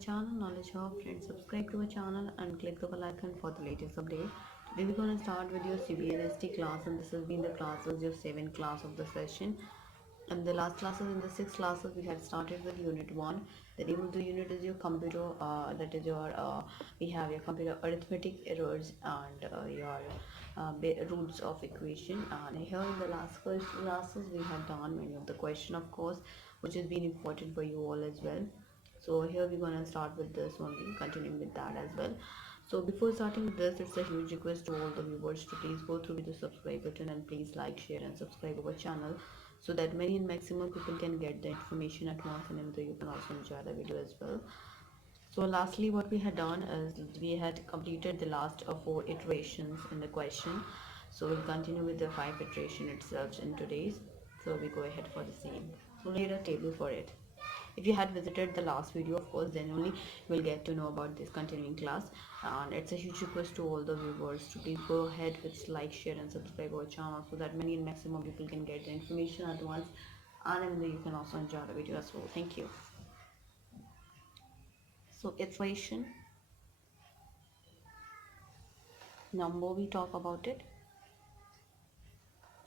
channel Knowledge Hub. Friends, subscribe to our channel and click the bell icon for the latest update. Today we're going to start with your CBNST class, and this has been the classes, your 7th class of the session. And the last classes, in the 6 classes, we had started with unit 1. The name of the unit is your computer, that is your we have your computer arithmetic errors and your roots of equation. And here in the last classes we had done many of the question, of course, which has been important for you all as well. So here we're gonna start with this only, continuing with that as well. So before starting with this, it's a huge request to all the viewers to please go through with the subscribe button and please like, share and subscribe our channel, so that many and maximum people can get the information at once, and you can also enjoy the video as well. So lastly, what we had done is we had completed the last 4 iterations in the question. So we'll continue with the 5 iteration itself in today's. So we go ahead for the same. So later table for it. If you had visited the last video, of course, then only you will get to know about this continuing class. And it's a huge request to all the viewers to please go ahead with like, share and subscribe our channel, so that many and maximum people can get the information at once, and then you can also enjoy the video as well. Thank you. So iteration number, we talk about it.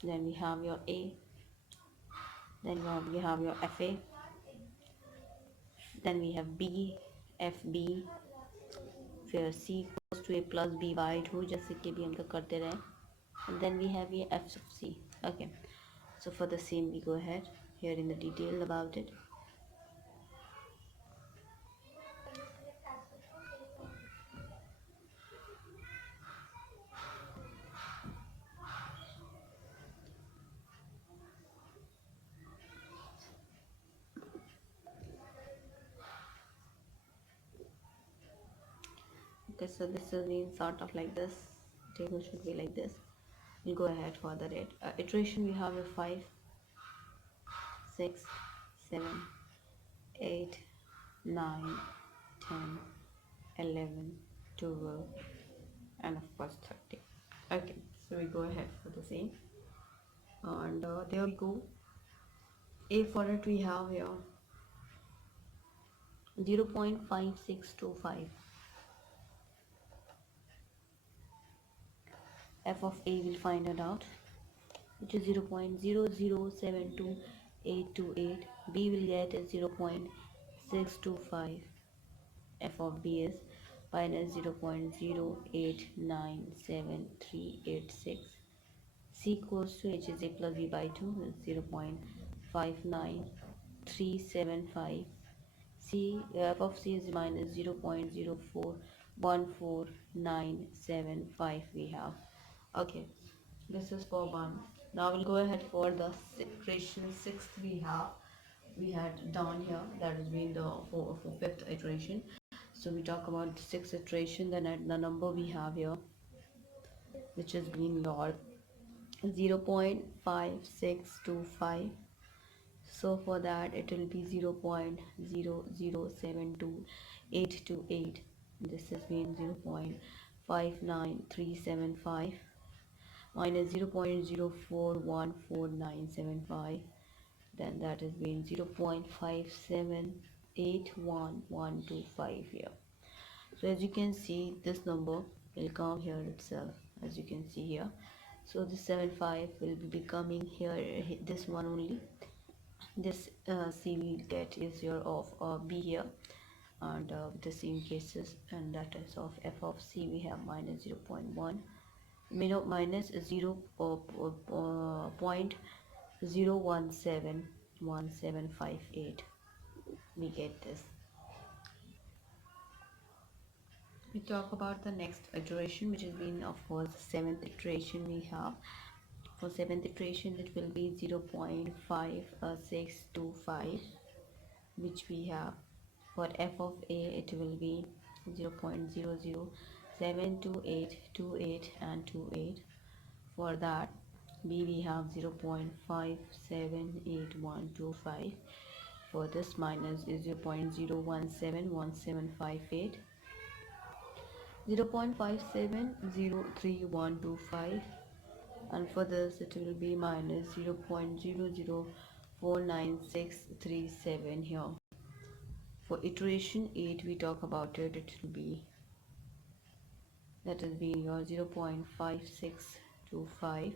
Then we have your A, then we have your FA, then we have B, FB, फिर C equals to A plus B by 2, जैसे कि भी हम लोग करते रहे. And then we have ये F of C. Okay, so for the same we go ahead here in the detail about it. Okay, so this is being sort of like this. Table should be like this. We'll go ahead for the iteration. We have a 5, 6, 7, 8, 9, 10, 11, 12, and of course 30. Okay, so we go ahead for the same, and there we go. A for it we have here 0.5625. F of A will find it out, which is 0.0072828. B will get is 0.625. F of B is minus 0.0897386. C equals to H is A plus B by 2 is 0.59375. F of C is minus 0.0414975 we have. Okay, this is for 1. Now we'll go ahead for the iteration 6th we had done here, that has been the for 5th iteration. So we talk about the 6th iteration, then at the number we have here, which has been your 0.5625. So for that it will be 0.0072828. This has been 0.59375 minus 0.0414975. Then that has been 0.5781125 here. So as you can see, this number will come here itself, as you can see here. So this 75 will be becoming here, this one only. This C we get is here of B here, and the same cases, and that is of F of C we have minus 0.1, minus 0.0171758. We get this. We talk about the next iteration, which has been of course 7th iteration we have. For 7th iteration it will be 0.5625, which we have. For F of A it will be 0.007282 and 28. For that B we have 0.578125. For this minus is 0.0171758, 0.57033125, and for this it will be minus 0.0049637 here. for iteration 8 we talk about it, it will be, that will be your 0.5625,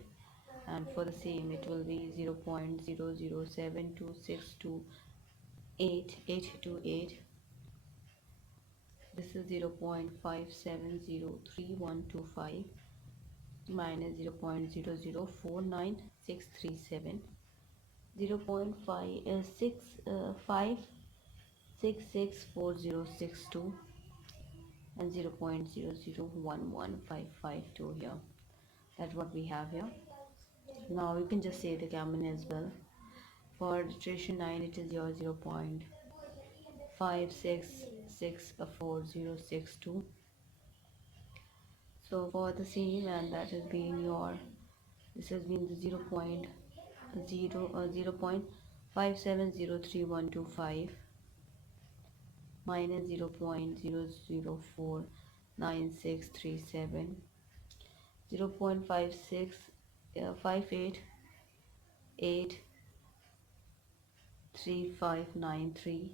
and for the same it will be 0.00726282828. This is 0.57033125 minus 0.0049637, 0.5664062, and 0.0011552 here. That's what we have here. Now you can just say the common as well. For iteration 9 it is your 0.5664062. So for the same, and that has been your, this has been the 0.57033125 minus 0.0049637, 0.5683593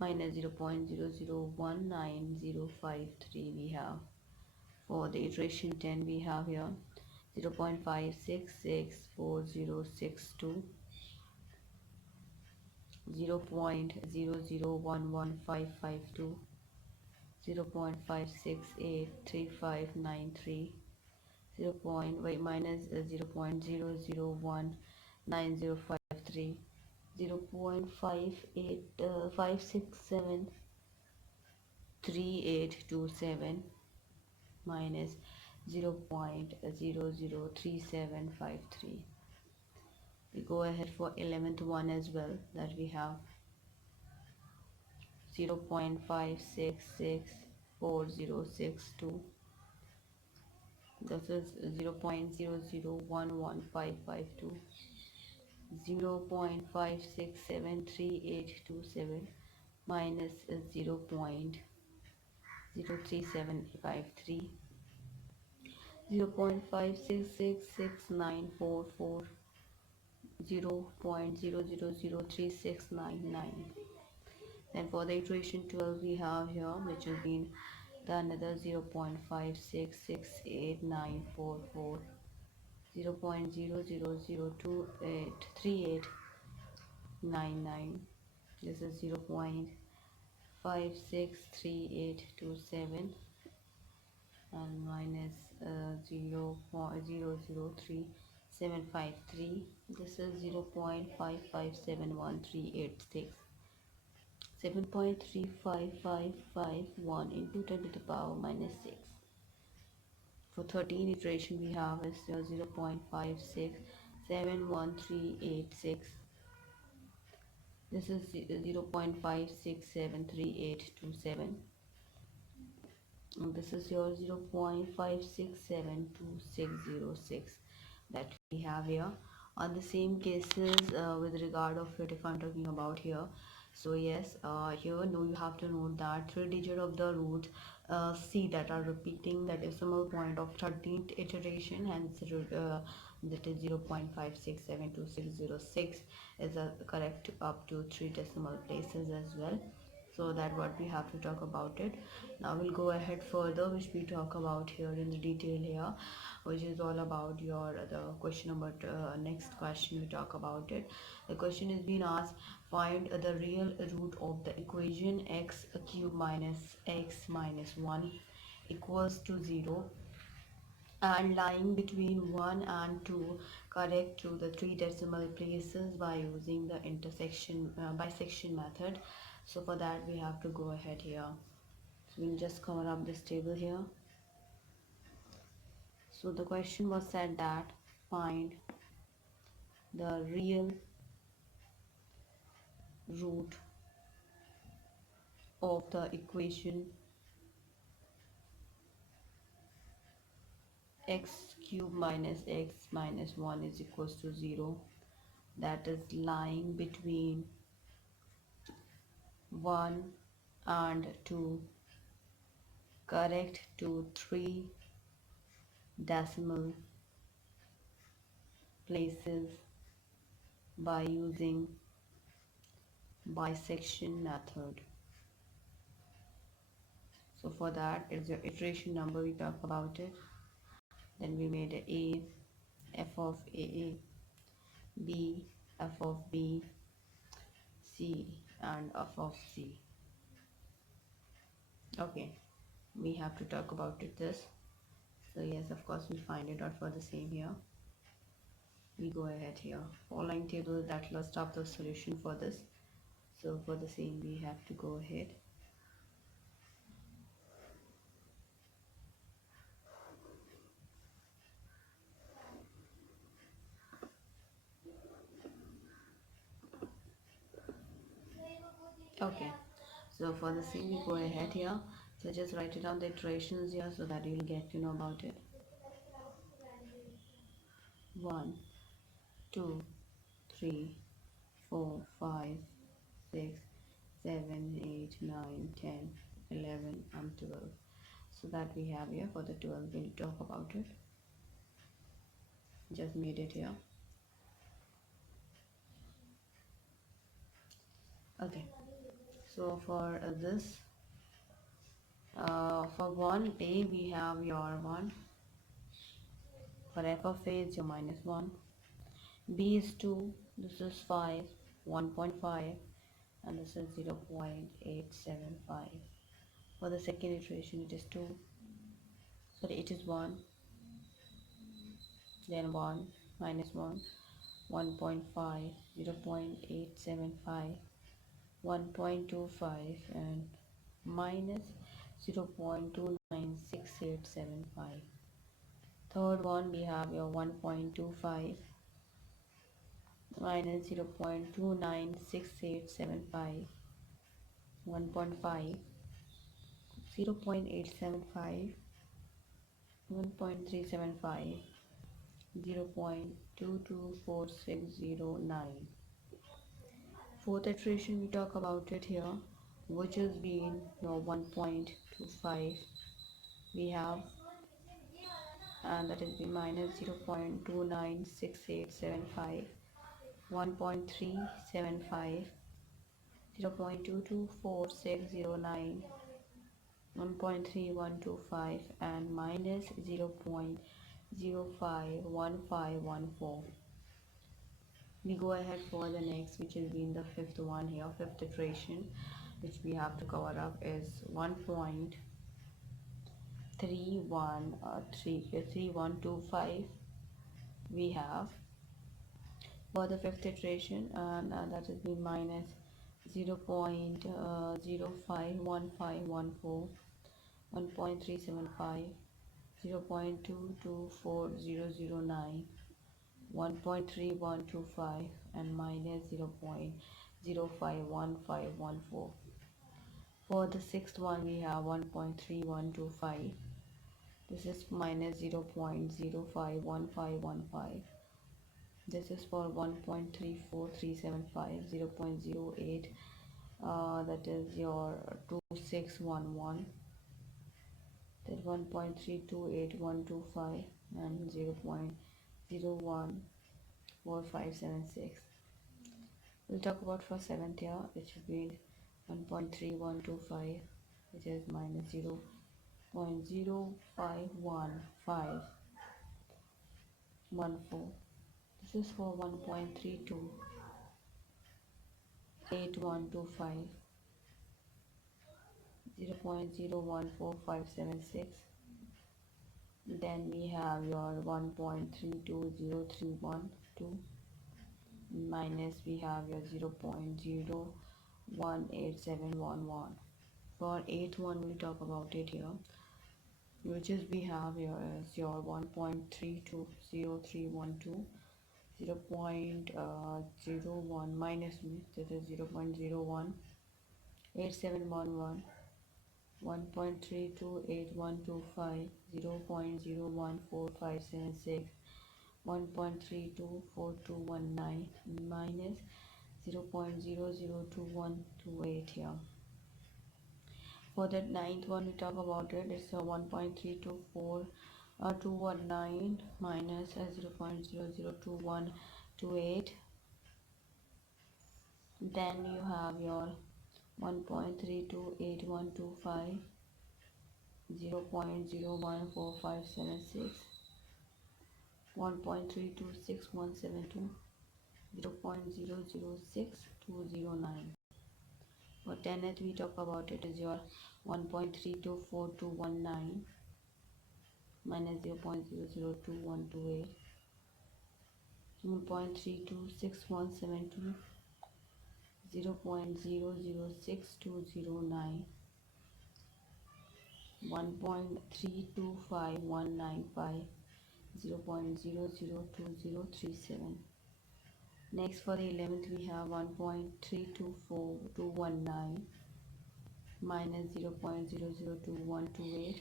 minus 0.0019053 we have. For the iteration 10 we have here 0.5664062, 0.0011552, 0.5683593, 0. minus 0.0019053, 0.5673827 minus 0.003753. We go ahead for 11th one as well, that we have 0.5664062. This is 0.0011552, 0.5673827 minus 0.03753, 0.5666944, 0.0003699. Then for the iteration 12 we have here, which has been the another 0.5668944, 0.000283899. This is 0.563827 and minus 0.003753. This is 0.5571386. 7.35551 into 10 to the power minus 6. For 13 iteration we have is 0.5671386. This is 0.5673827. And this is your 0.5672606 that we have here. On the same cases with regard of it, if I'm talking about here, so yes, here no, you have to note that 3 digit of the root C that are repeating the decimal point of 13th iteration, hence that is 0.5672606 is correct up to 3 decimal places as well. So that what we have to talk about it. Now we'll go ahead further, which we talk about here in the detail here, which is all about your the question number next question we talk about it. The question is being asked, find the real root of the equation x cube minus x minus 1 equals to 0 and lying between 1 and 2, correct to the 3 decimal places by using the intersection bisection method. So for that we have to go ahead here. So we'll just cover up this table here. So the question was said that find the real root of the equation x cube minus x minus 1 is equals to 0, that is lying between 1 and 2, correct to 3 decimal places by using bisection method. So for that, it's your iteration number, we talk about it. Then we made a f of a, b, f of b, c, and f of c. Okay, we have to talk about it this. So yes, of course, we find it out for the same here. We go ahead here. Following table that list up the solution for this. So for the same, we have to go ahead. Okay, so for the same, we go ahead here. So just write it down the iterations here so that you'll get to know about it. 1, 2, 3, 4, 5, 6, 7, 8, 9, 10, 11, and 12. So that we have here for the 12, we'll talk about it. Just made it here. Okay, so for this, for 1a, we have your 1. For f of a, it's your -1. b is 2, this is 5, 1.5, and this is 0.875. For the second iteration, it is 2. Sorry, it is 1, then 1, -1, 1.5, 0.875, 1.25, and minus 0.29685. Third one, we have your 1.25 minus 0.29685, 1.5, 0.875, 1.375, 0.224609. Fourth iteration, we talk about it here, which has been your 1.25 we have, and that is been minus 0.296875, 1.375, 0.224609, 1.3125, and minus 0.051514. We go ahead for the next, which has been the fifth one here. Fifth iteration which we have to cover up is 1.3125 we have for the fifth iteration, and that has been minus 0.051514, 1.375, 0.224009, 1.3125, and minus 0.051514. For the sixth one, we have 1.3125. This is minus 0.051515. This is for 1.34375, 0.08, that is your 2611. That 1.328125 and 0.014576. We'll talk about for seventh year, it should be 1.3125, which is minus 0.051514. This is for 1.328125, 0.014576. Then we have your 1.320312, minus we have your 0.018711. For eighth one, we'll talk about it here, which is we have here is your 1.320312, 0.01 minus that is 0.018711, 1.328125, 0.014576, 1.324219, minus 0.002128 here. For the ninth one, we talk about it. It's a 1.324219 minus 0.002128, Then you have your 1.328125, 0.014576, 1.326172, 0.006209. For 10th we talk about it is your 1.324219 minus 0.002128, 1.326172, 0.006209, 1.325195, 0.002037. Next for the 11th we have 1.324219 minus 0.002128,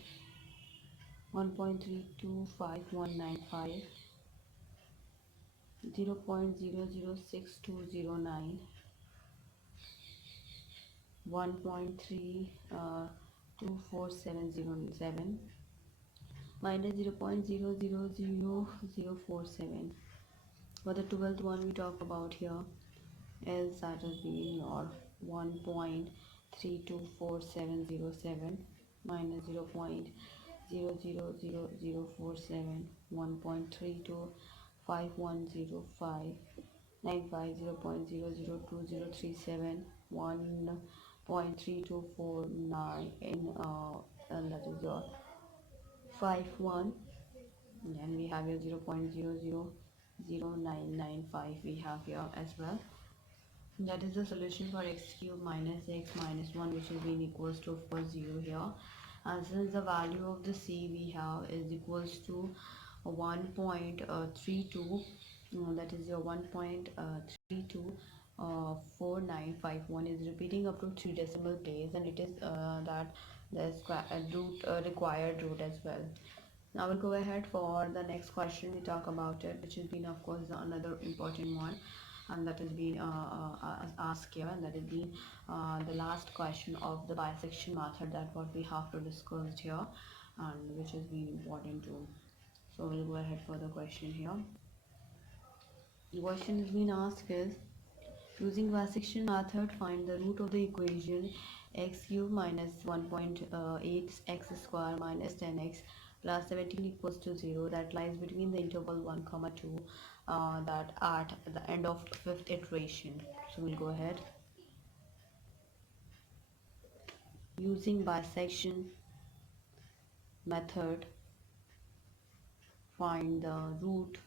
1.325195, 0.006209, 1.324707 minus 0.000047. For the 12th one we talk about here is that has been your 1.324707 minus 0.000047, 1.325105, 95, 0.002037, 1.3249 and that is your 51. And we have your 0.000995 we have here as well. That is the solution for x cube minus x minus 1, which will be equals to of course 0 here. And since the value of the c we have is equals to 1.32, that is your 1.324951 is repeating up to 3 decimal place, and it is that the root required root as well. Now we'll go ahead for the next question. We talk about it, which has been of course another important one, and that has been asked here, and that has been the last question of the bisection method, that what we have to discuss here, and which has been important too. So we'll go ahead for the question here. The question has been asked is, using bisection method, find the root of the equation x cube minus 1.8 x square minus 10x plus 17 equals to 0 that lies between the interval 1 comma 2, that at the end of 5th iteration. So we'll go ahead. Using bisection method, find the root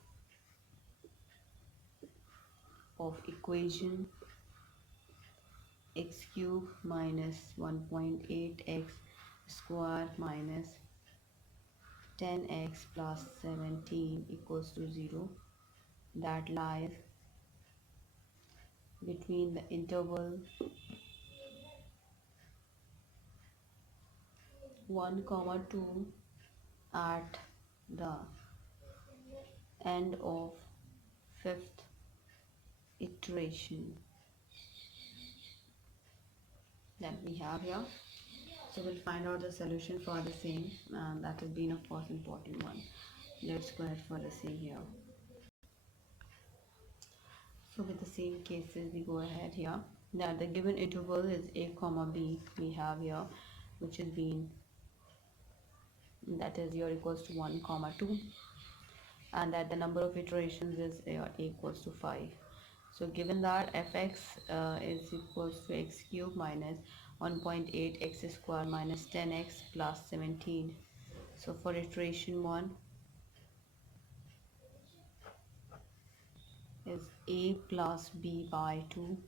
of equation x cube minus 1.8x square minus 10x plus 17 equals to 0 that lies between the interval 1 comma 2 at the end of 5th iteration that we have here. So we'll find out the solution for the same, and that has been of course important one. Let's go ahead for the same here. So with the same cases we go ahead here. Now the given interval is a comma b we have here, which has been, that is your equals to 1 comma 2, and that the number of iterations is a equals to 5. So given that fx is equals to x cube minus 1.8 x square minus 10x plus 17. So for iteration 1 is a plus b by 2,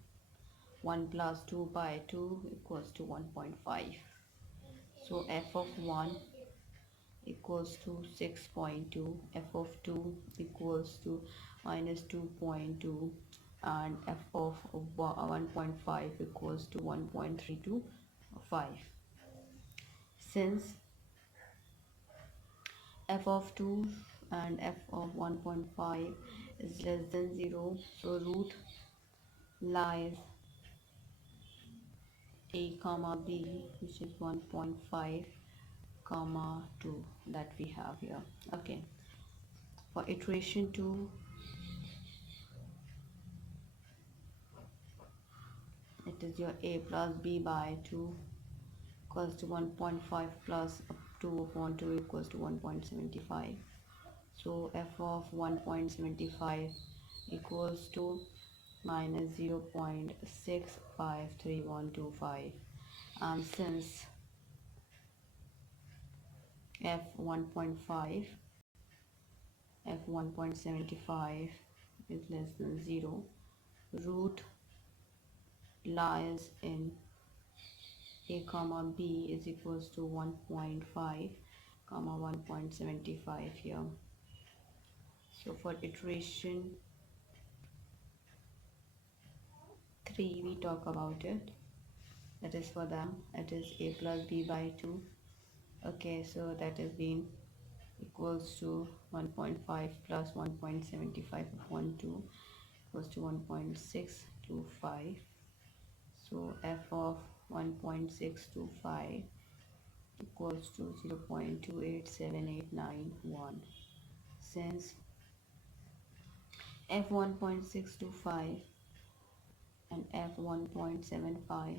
1 plus 2 by 2 equals to 1.5. So f of 1 equals to 6.2, f of 2 equals to minus 2.2, and f of 1.5 equals to 1.325. Since f of 2 and f of 1.5 is less than 0, so root lies a comma b, which is 1.5 comma 2 that we have here. Okay, for iteration 2 it is your a plus b by 2 equals to 1.5 plus up 2 upon 2 equals to 1.75. So f of 1.75 equals to minus 0.65325, and since f 1.75 is less than 0, root lies in a comma b is equals to 1.5 comma 1.75 here. So for iteration 3 we talk about it, that is for them, it is a plus b by 2. Okay, so that has been equals to 1.5 plus 1.75 upon 2 equals to 1.625. So f of 1.625 equals to 0.287891. Since f 1.625 and f 1.75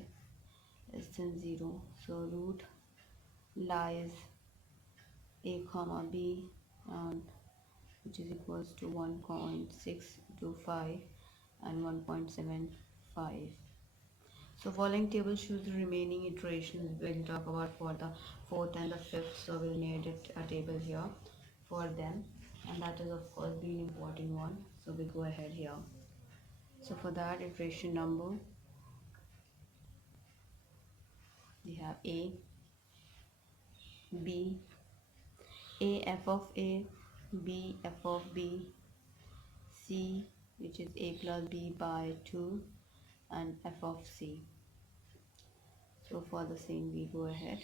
is than 0, so root lies a comma b, and which is equals to 1.625 and 1.75. So following table shows the remaining iterations we'll talk about for the fourth and the fifth. So we'll need it a table here for them, and that is of course the important one. So we go ahead here. So for that iteration number we have a, b, a f of a, b f of b, c which is a plus b by 2, and f of c. So for the same we go ahead.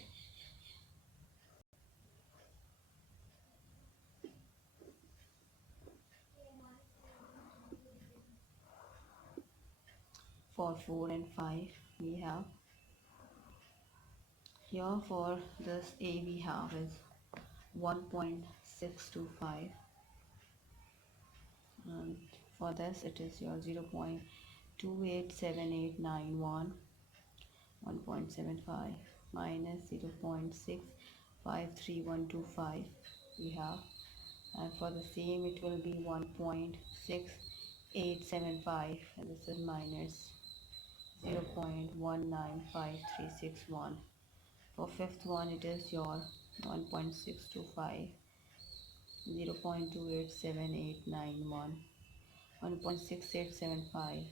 For 4 and 5 we have here. For this a we have is 1.625, and for this it is your 0.287891, 1.75 minus 0.653125 we have, and for the same it will be 1.6875, and this is minus 0.195361. For fifth one it is your 1.625, 0.287891, 1.6875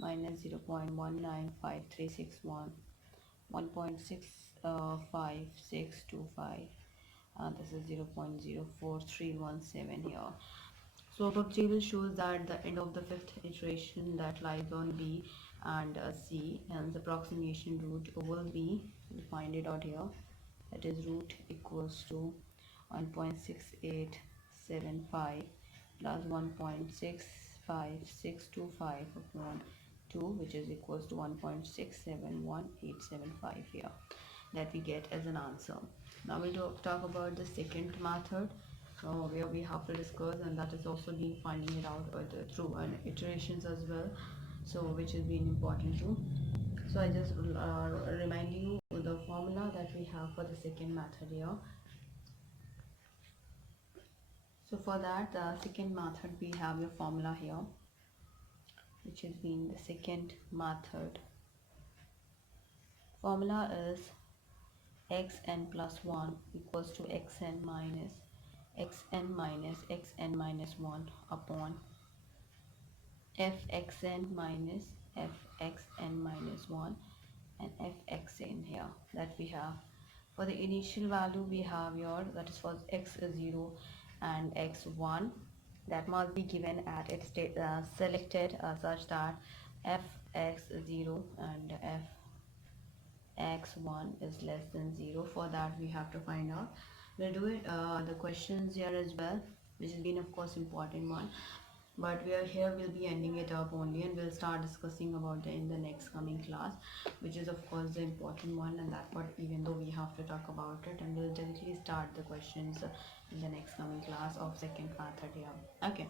minus 0.195361, 1.65625, and this is 0.04317 here. So above table shows that the end of the fifth iteration that lies on b and c, and the approximation root will be, we find it out here, that is root equals to 1.6875 plus 1.65625 upon 2, which is equals to 1.671875 here, that we get as an answer. Now we'll talk about the second method where we have to discuss, and that is also being finding it out through iterations as well, so which is being important too. So I just remind you the formula that we have for the second method here. So for that second method we have your formula here, which has been the second method. Formula is xn plus 1 equals to xn minus xn minus 1 upon fxn minus fxn minus 1 and fxn here, that we have. For the initial value we have your, that is for x0 and x1, that must be given at its state selected such that fx0 and fx1 is less than 0. For that we have to find out. We'll do it the questions here as well, which has been of course important one, but we are here, we'll be ending it up only, and we'll start discussing about it in the next coming class, which is of course the important one, and that what even though we have to talk about it, and we'll directly start the questions in the next coming class of second method here. Okay,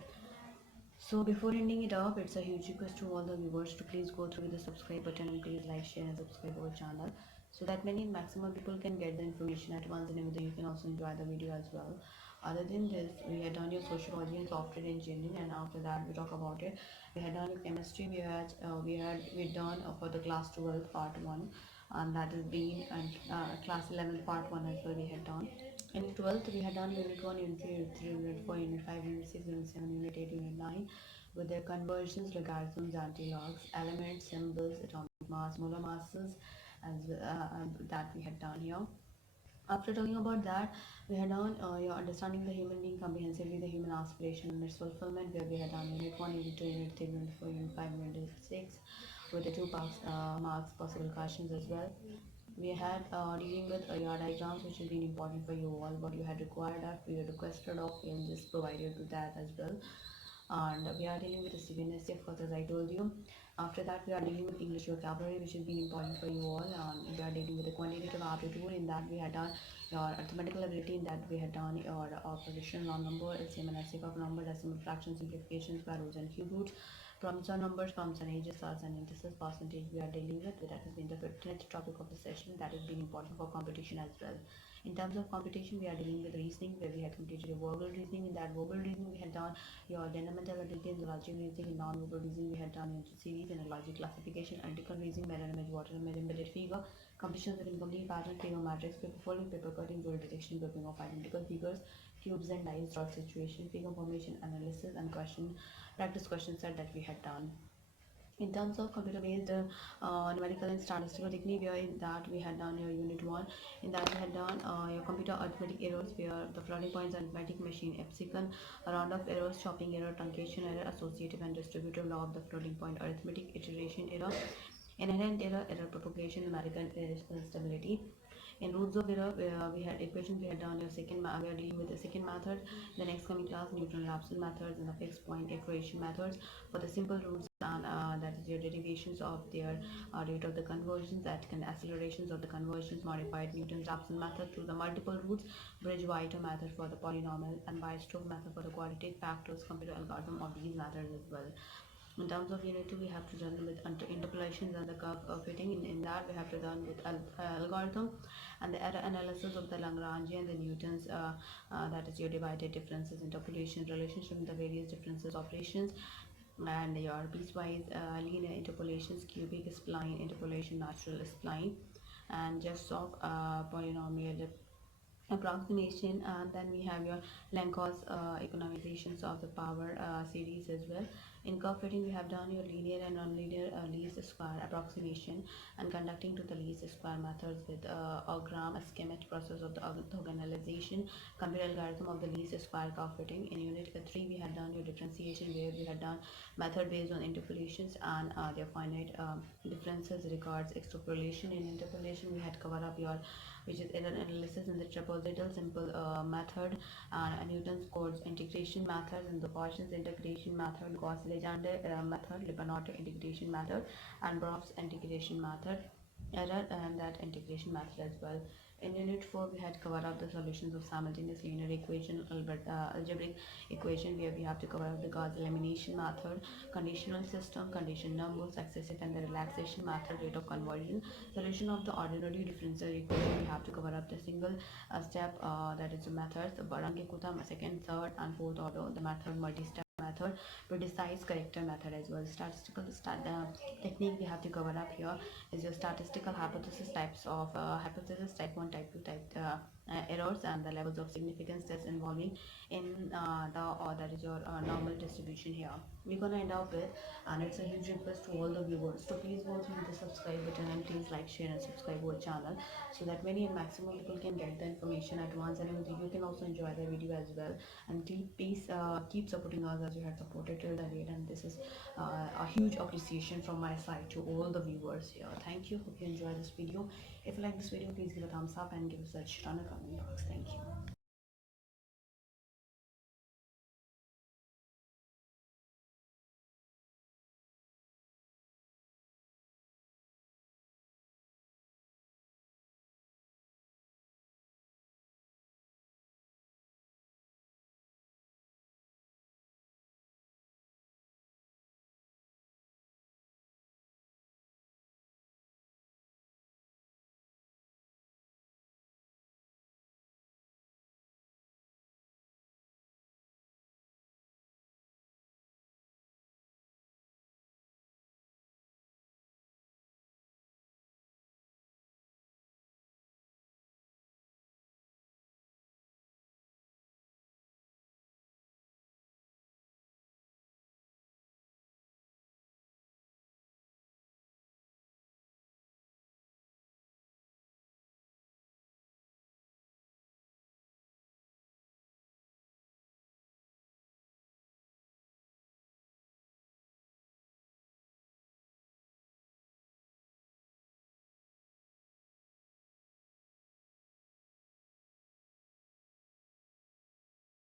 So before ending it up, it's a huge request to all the viewers to please go through the subscribe button and please like, share and subscribe our channel so that many maximum people can get the information at once, and even though you can also enjoy the video as well. Other than this, we had done your sociology and software engineering, and after that we talk about it. We had done your chemistry. We done for the class 12 part 1, and that is being and class 11 part 1 as well we had done. In 12th, we had done Unit 1, Unit 2, Unit 3, Unit 4, Unit 5, Unit 6, Unit 7, Unit 8, Unit 9 with their conversions, logarithms, antilogs, elements, symbols, atomic mass, molar masses, that we had done here. After talking about that, we had done your understanding the human being comprehensively, the human aspiration and its fulfillment, where we had done Unit 1, Unit 2, Unit 3, Unit 4, Unit 5, Unit 6, with the two marks possible questions as well. We had dealing with your diagrams, which has been important for you all. What you had required of, you requested of, and just provided to that as well. And we are dealing with the CBNST, of course, as I told you. After that, we are dealing with English vocabulary, which has been important for you all. And we are dealing with the quantitative aptitude. In that, we had done your arithmetical ability. In that, we had done your position on number, LCM and HCF of number, decimal fraction, simplification, square roots and cube roots, prompts on numbers, prompts and ages, stars and indices, percentage we are dealing with. That has been the 15th topic of the session. That has been important for competition as well. In terms of competition, we are dealing with reasoning, where we had completed a verbal reasoning. In that verbal reasoning, we had done your fundamental ability in the logic reasoning. In non-verbal reasoning, we had done into series and a logic classification, analytical reasoning, mirror image, water image, embedded figure, completion with incomplete pattern, figure matrix, paper folding, paper cutting, rule detection, grouping of identical figures, cubes and dice, dot situation, figure formation, analysis, and practice question set that we had done. In terms of computer-based numerical and statistical technique, where in that we had done your unit 1. In that we had done your computer arithmetic errors, where the floating points arithmetic machine, epsilon, round of errors, chopping error, truncation error, associative and distributive law of the floating point arithmetic, iteration error, inherent error, error propagation, numerical instability. In roots of error, we had equations. We had done your we are dealing with the second method. The next coming class, neutral Raphson methods and the fixed point equation methods for the simple roots, and that is your derivations of their rate of the conversions, that can accelerations of the conversions, modified Newton's Raphson method through the multiple roots, Bridge-White method for the polynomial, and Weierstrass method for the quadratic factors, computer algorithm of these methods as well. In terms of unit 2, we have to done with interpolations and the curve fitting. In that, we have to done with algorithm and the error analysis of the Lagrangian and the Newton's, that is your divided differences, interpolation, relationship with the various differences operations, and your piecewise linear interpolations, cubic spline interpolation, natural spline, and just of polynomial approximation. And then we have your Lenkos economizations of the power series as well. In curve fitting, we have done your linear and nonlinear least square approximation and conducting to the least square methods with gram schematic process of the orthogonalization, computer algorithm of the least square curve fitting. In unit 3, we had done your differentiation, where we had done method based on interpolations and their finite differences regards extrapolation. In interpolation, we had covered up your, which is error analysis in the trapezoidal simple method, and Newton's codes integration method, and the Gaussian integration method, Gauss-Legendre method, Lipanato integration method, and Broug's integration method, error and that integration method as well. In unit 4, we had covered up the solutions of simultaneous linear equation, algebraic equation, where we have to cover up the Gauss elimination method, conditional system, condition numbers, successive and the relaxation method, rate of conversion, solution of the ordinary differential equation. We have to cover up the single step, that is the methods, Barangay-Kutam, second, third, and fourth order, the method, multi-step method, precise corrector method as well. Statistical technique we have to cover up here is your statistical hypothesis, types of hypothesis, type 1, type 2, type errors, and the levels of significance that's involving in that is your normal distribution here. We're gonna end up with, and it's a huge request to all the viewers to please go through the subscribe button and please like, share and subscribe our channel so that many and maximum people can get the information at once, and even you can also enjoy the video as well. And please keep supporting us as you have supported till the date, and this is a huge appreciation from my side to all the viewers here. Thank you. Hope you enjoy this video. If you like this video, please give a thumbs up and give us a comment box. Thank you.